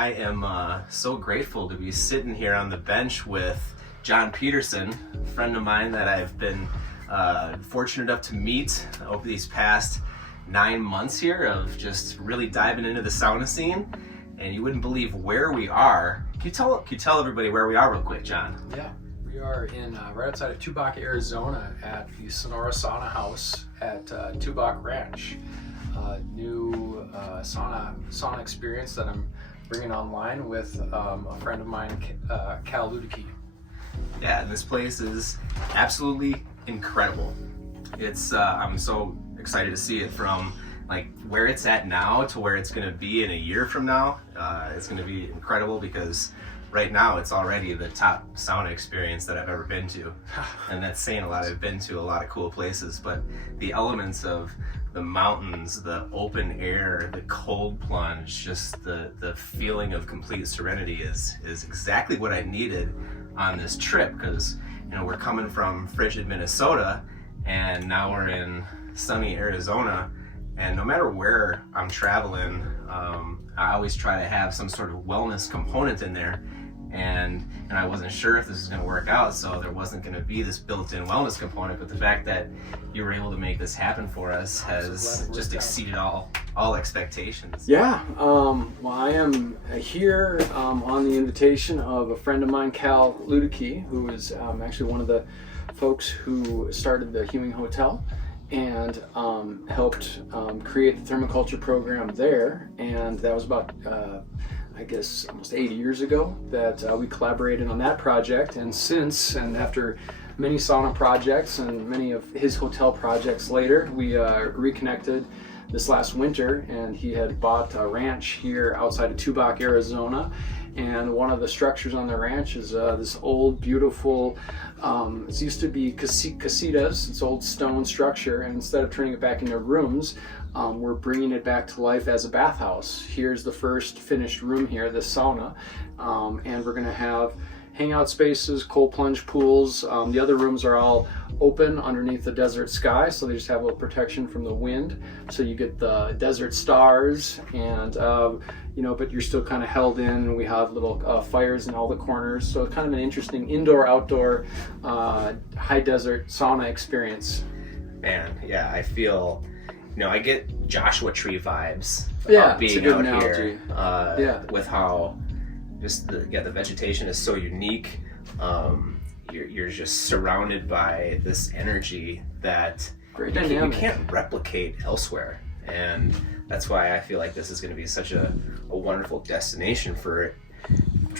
I am so grateful to be sitting here on the bench with John Pederson, a friend of mine that I've been fortunate enough to meet over these past 9 months here of just really diving into the sauna scene. And you wouldn't believe where we are. Can you tell everybody where we are real quick, John? Yeah, we are in right outside of Tubac, Arizona at the Sonora Sauna Haus at Tubac Ranch. New sauna experience that I'm bringing online with a friend of mine, Leddy. Yeah, this place is absolutely incredible. It's I'm so excited to see it from like where it's at now to where it's going to be in a year from now. It's going to be incredible because right now it's already the top sauna experience that I've ever been to. And that's saying a lot. I've been to a lot of cool places, but the elements of the mountains, the open air, the cold plunge, just the feeling of complete serenity is exactly what I needed on this trip, because we're coming from frigid Minnesota and now we're in sunny Arizona. And no matter where I'm traveling, I always try to have some sort of wellness component in there. And I wasn't sure if this was going to work out, so there wasn't going to be this built-in wellness component. But the fact that you were able to make this happen for us has just exceeded all expectations. Yeah, well, I am here on the invitation of a friend of mine, Leddy, who is actually one of the folks who started the Hewing Hotel and helped create the thermoculture program there. And that was about I guess almost 80 years ago that we collaborated on that project. And after many sauna projects and many of his hotel projects later, we reconnected this last winter, and he had bought a ranch here outside of Tubac, Arizona. And one of the structures on the ranch is this old, beautiful, it used to be casitas, it's old stone structure, and instead of turning it back into rooms, we're bringing it back to life as a bathhouse. Here's the first finished room here, the sauna, and we're gonna have hangout spaces, cold plunge pools. The other rooms are all open underneath the desert sky, so they just have a little protection from the wind. So you get the desert stars, and but you're still kind of held in. We have little fires in all the corners, so it's kind of an interesting indoor-outdoor high desert sauna experience. Man, yeah, I feel, I get Joshua Tree vibes Yeah, being it's a good out analogy. here with how just the vegetation is so unique. You're just surrounded by this energy that you can't replicate elsewhere, and that's why I feel like this is going to be such a wonderful destination for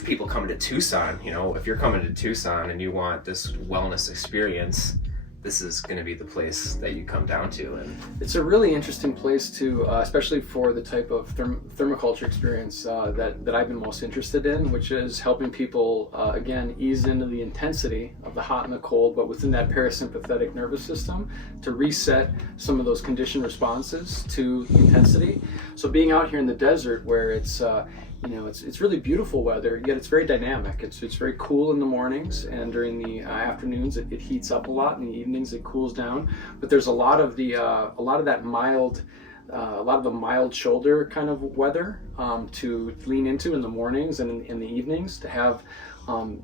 people coming to Tucson. If you're coming to Tucson and you want this wellness experience, this is going to be the place that you come down to. And it's a really interesting place to, especially for the type of thermoculture experience that I've been most interested in, which is helping people, again, ease into the intensity of the hot and the cold, but within that parasympathetic nervous system to reset some of those conditioned responses to the intensity. So being out here in the desert where it's really beautiful weather, yet it's very dynamic. It's very cool in the mornings, and during the afternoons it heats up a lot. In the evenings it cools down. But there's a lot of that mild, a lot of the mild shoulder kind of weather to lean into in the mornings and in the evenings, to have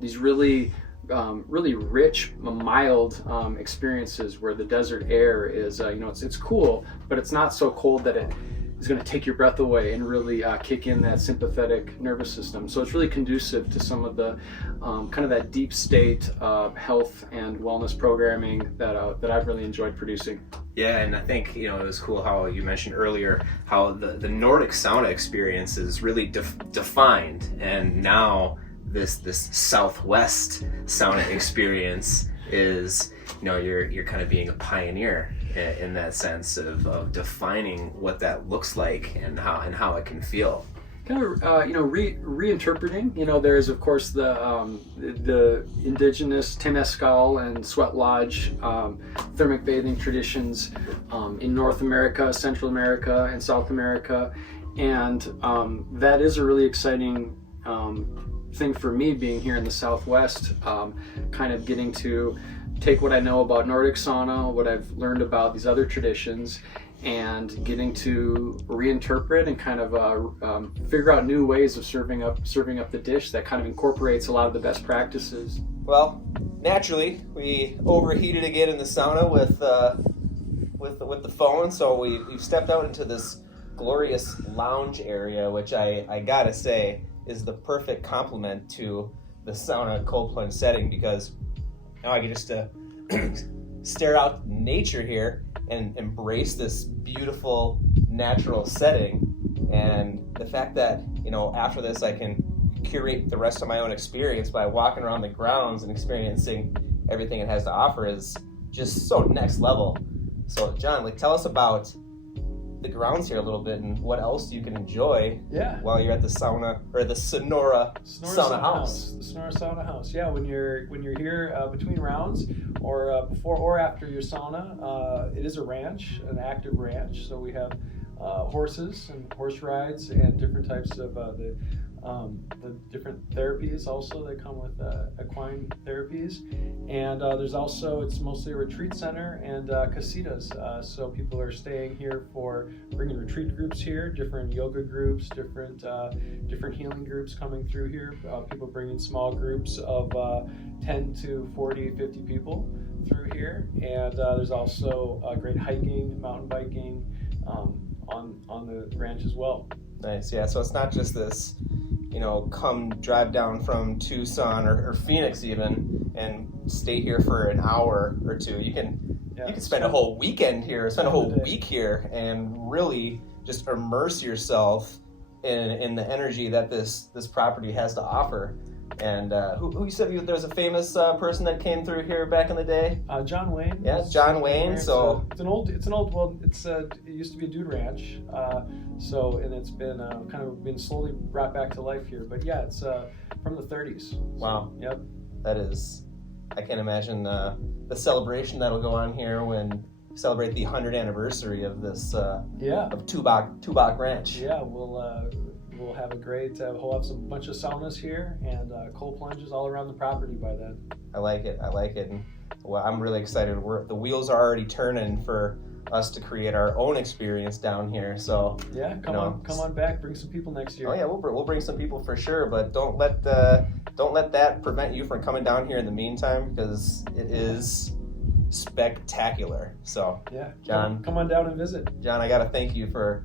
these really rich, mild experiences where the desert air is it's cool, but it's not so cold that it is going to take your breath away and really kick in that sympathetic nervous system. So it's really conducive to some of the kind of that deep state health and wellness programming that I've really enjoyed producing. Yeah, and I think it was cool how you mentioned earlier how the Nordic sauna experience is really defined, and now this Southwest sauna experience is you're kind of being a pioneer in that sense of defining what that looks like and how it can feel. Kind of reinterpreting. There is of course the indigenous Temescal and Sweat Lodge thermic bathing traditions in North America, Central America, and South America, and that is a really exciting thing for me being here in the Southwest, kind of getting to take what I know about Nordic sauna, what I've learned about these other traditions, and getting to reinterpret and kind of figure out new ways of serving up the dish that kind of incorporates a lot of the best practices. Well, naturally, we overheated again in the sauna with the phone, so we've stepped out into this glorious lounge area, which I gotta say is the perfect complement to the sauna cold plunge setting, because now I get just to stare out nature here and embrace this beautiful natural setting. And the fact that, after this I can curate the rest of my own experience by walking around the grounds and experiencing everything it has to offer is just so next level. So John, tell us about the grounds here a little bit and what else you can enjoy while you're at the sauna, or the Sonora Sauna Haus. The Sonora Sauna Haus. Yeah, when you're here between rounds or before or after your sauna, it is a ranch, an active ranch. So we have horses and horse rides and different types of the different therapies also that come with equine therapies. And there's also, it's mostly a retreat center and casitas. So people are staying here for bringing retreat groups here, different yoga groups, different healing groups coming through here. People bringing small groups of 10 to 40, 50 people through here. And there's also great hiking, mountain biking on the ranch as well. Nice, yeah. So it's not just this, come drive down from Tucson or Phoenix even and stay here for an hour or two. You can spend a whole weekend here, spend a whole week here, and really just immerse yourself in the energy that this property has to offer. And who you said there's a famous person that came through here back in the day? John Wayne. Yeah, John Wayne. So it's an old. Well, it used to be a dude ranch. And it's been kind of been slowly brought back to life here. But yeah, it's from the 30s. Wow. So, yep. That is, I can't imagine the celebration that'll go on here when we celebrate the 100th anniversary of this of Tubac Ranch. Yeah, we'll have a great, we'll have some bunch of saunas here and cold plunges all around the property by then. I like it. And well, I'm really excited. The wheels are already turning for us to create our own experience down here. So yeah, come on back. Bring some people next year. Oh yeah, we'll bring some people for sure. But don't let that prevent you from coming down here in the meantime, because it is spectacular. So yeah, John, come on down and visit. John, I gotta thank you for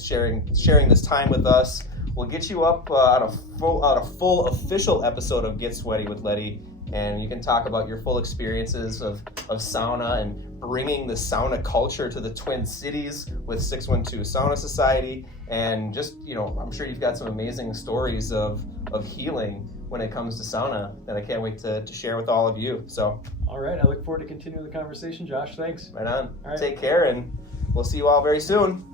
sharing this time with us. We'll get you up on a full official episode of Get Sweaty with Leddy, and you can talk about your full experiences of sauna and bringing the sauna culture to the Twin Cities with 612 Sauna Society. And just, I'm sure you've got some amazing stories of healing when it comes to sauna that I can't wait to share with all of you. So all right, I look forward to continuing the conversation, Josh. Thanks. Right on. All right. Take care, and we'll see you all very soon.